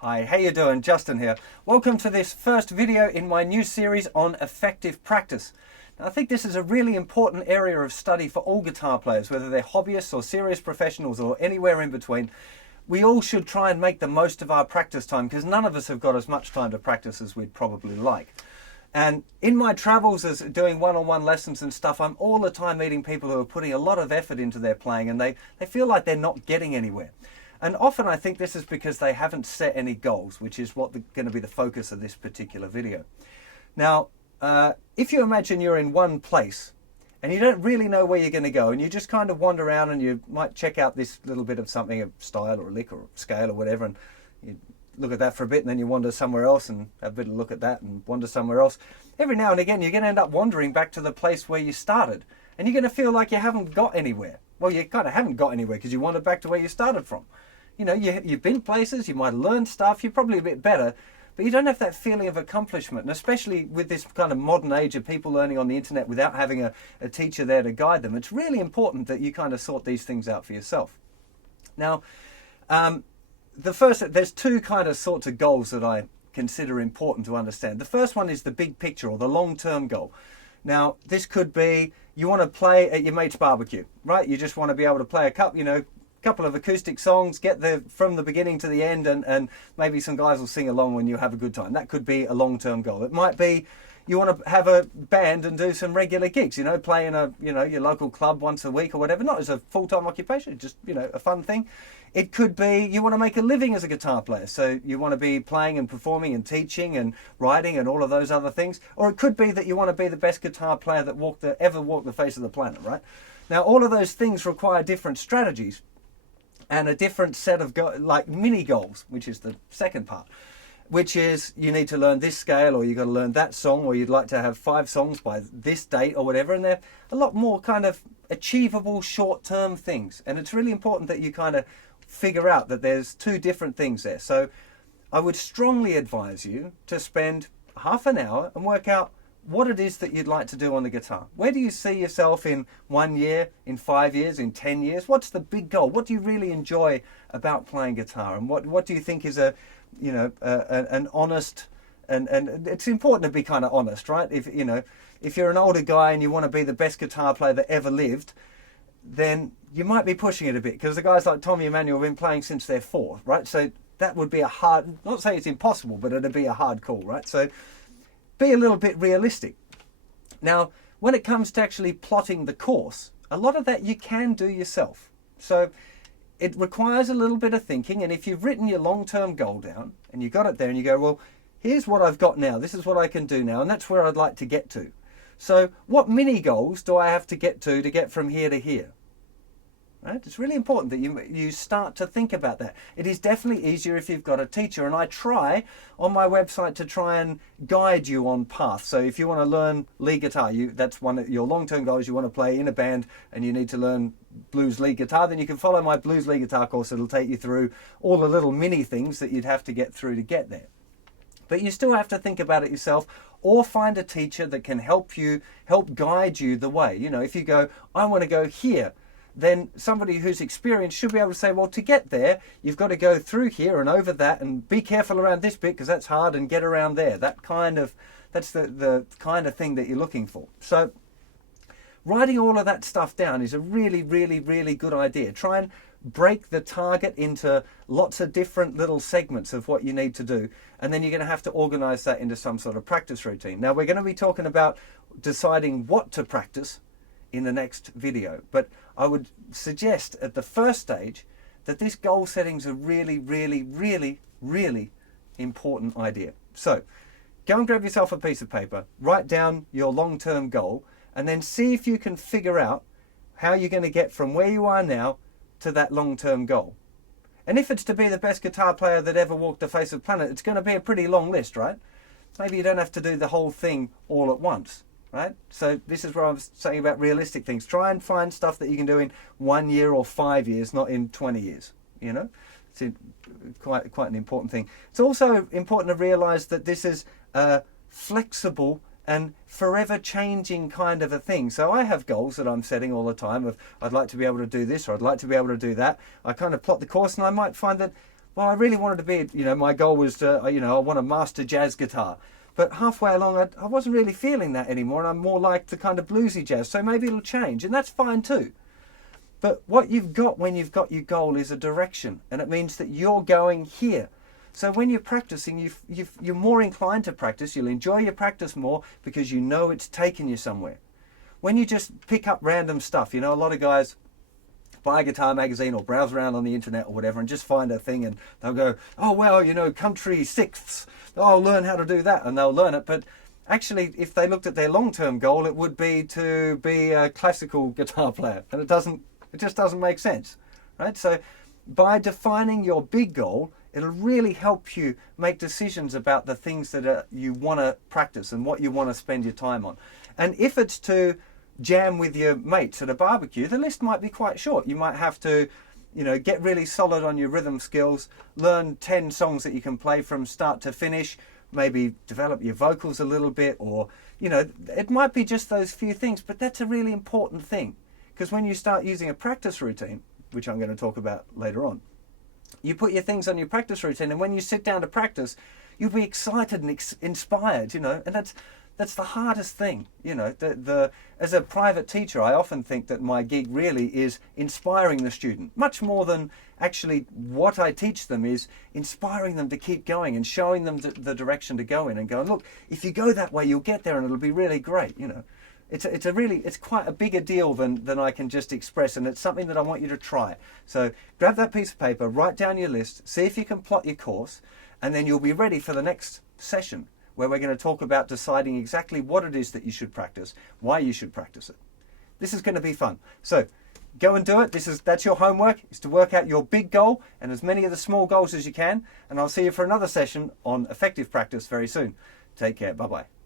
Hi, how you doing? Justin here. Welcome to this first video in my new series on effective practice. Now, I think this is a really important area of study for all guitar players, whether they're hobbyists or serious professionals or anywhere in between. We all should try and make the most of our practice time because none of us have got as much time to practice as we'd probably like. And in my travels as doing one-on-one lessons and stuff, I'm all the time meeting people who are putting a lot of effort into their playing and they feel like they're not getting anywhere. And often I think this is because they haven't set any goals, which is what going to be the focus of this particular video. Now, if you imagine you're in one place and you don't really know where you're going to go and you just kind of wander around and you might check out this little bit of something, a style or a lick or a scale or whatever, and you look at that for a bit and then you wander somewhere else and have a bit of a look at that and wander somewhere else. Every now and again you're going to end up wandering back to the place where you started and you're going to feel like you haven't got anywhere. Well, you kind of haven't got anywhere because you wandered back to where you started from. You know, you've been places, you might have learned stuff, you're probably a bit better, but you don't have that feeling of accomplishment. And especially with this kind of modern age of people learning on the internet without having a teacher there to guide them, it's really important that you kind of sort these things out for yourself. Now, there's two kind of sorts of goals that I consider important to understand. The first one is the big picture or the long-term goal. Now, this could be you want to play at your mate's barbecue, right? You just want to be able to play a couple of acoustic songs, get there from the beginning to the end, and maybe some guys will sing along when you have a good time. That could be a long-term goal. It might be you want to have a band and do some regular gigs, play in your local club once a week or whatever, not as a full-time occupation, just, a fun thing. It could be you want to make a living as a guitar player, so you want to be playing and performing and teaching and writing and all of those other things. Or it could be that you want to be the best guitar player that ever walked the face of the planet, right? Now, all of those things require different strategies and a different set of mini goals, which is the second part, which is you need to learn this scale or you've got to learn that song or you'd like to have 5 songs by this date or whatever. And they're a lot more kind of achievable short-term things. And it's really important that you kind of figure out that there's two different things there. So I would strongly advise you to spend half an hour and work out what it is that you'd like to do on the guitar. Where do you see yourself in 1 year, in 5 years, in 10 years? What's the big goal? What do you really enjoy about playing guitar? And what do you think is an honest, and it's important to be kind of honest, right? If you're an older guy and you want to be the best guitar player that ever lived, then you might be pushing it a bit because the guys like Tommy Emmanuel have been playing since they're 4, right? So that would be not say it's impossible, but it'd be a hard call, right? So be a little bit realistic. Now, when it comes to actually plotting the course, a lot of that you can do yourself. So it requires a little bit of thinking, and if you've written your long-term goal down and you got it there and you go, well, here's what I've got now, this is what I can do now, and that's where I'd like to get to. So what mini goals do I have to get from here to here? Right? It's really important that you start to think about that. It is definitely easier if you've got a teacher, and I try on my website to try and guide you on paths. So if you want to learn lead guitar, that's one of your long-term goals. You want to play in a band and you need to learn blues lead guitar, then you can follow my blues lead guitar course. It'll take you through all the little mini things that you'd have to get through to get there. But you still have to think about it yourself, or find a teacher that can help guide you the way. If you go, I want to go here, then somebody who's experienced should be able to say, well, to get there, you've got to go through here and over that and be careful around this bit because that's hard and get around there. That's the kind of thing that you're looking for. So writing all of that stuff down is a really, really, really good idea. Try and break the target into lots of different little segments of what you need to do. And then you're going to have to organize that into some sort of practice routine. Now, we're going to be talking about deciding what to practice in the next video, but I would suggest at the first stage that this goal setting is a really, really, really, really important idea. So go and grab yourself a piece of paper, write down your long-term goal, and then see if you can figure out how you're going to get from where you are now to that long-term goal. And if it's to be the best guitar player that ever walked the face of the planet, it's going to be a pretty long list, right? Maybe you don't have to do the whole thing all at once. Right? So this is where I was saying about realistic things. Try and find stuff that you can do in 1 year or 5 years, not in 20 years. It's quite an important thing. It's also important to realize that this is a flexible and forever changing kind of a thing. So I have goals that I'm setting all the time of I'd like to be able to do this or I'd like to be able to do that. I kind of plot the course and I might find that Well, I really wanted to be, my goal was to, I want to master jazz guitar. But halfway along, I wasn't really feeling that anymore, and I'm more like the kind of bluesy jazz. So maybe it'll change, and that's fine too. But what you've got when you've got your goal is a direction, and it means that you're going here. So when you're practicing, you're more inclined to practice. You'll enjoy your practice more because you know it's taken you somewhere. When you just pick up random stuff, a lot of guys buy a guitar magazine or browse around on the internet or whatever and just find a thing and they'll go, oh, well, country sixths, I'll learn how to do that, and they'll learn it. But actually, if they looked at their long-term goal, it would be to be a classical guitar player, and it just doesn't make sense, right? So by defining your big goal, it'll really help you make decisions about the things that you want to practice and what you want to spend your time on. And if it's to jam with your mates at a barbecue, the list might be quite short. You might have to, get really solid on your rhythm skills, learn 10 songs that you can play from start to finish, maybe develop your vocals a little bit, or, it might be just those few things, but that's a really important thing. Because when you start using a practice routine, which I'm going to talk about later on, you put your things on your practice routine, and when you sit down to practice, you'll be excited and inspired, and that's the hardest thing. As a private teacher, I often think that my gig really is inspiring the student, much more than actually what I teach them is inspiring them to keep going and showing them the direction to go in and going, look, if you go that way, you'll get there and it'll be really great, It's quite a bigger deal than I can just express, and it's something that I want you to try. So grab that piece of paper, write down your list, see if you can plot your course, and then you'll be ready for the next session where we're going to talk about deciding exactly what it is that you should practice, why you should practice it. This is going to be fun. So go and do it. That's your homework, is to work out your big goal and as many of the small goals as you can. And I'll see you for another session on effective practice very soon. Take care. Bye-bye.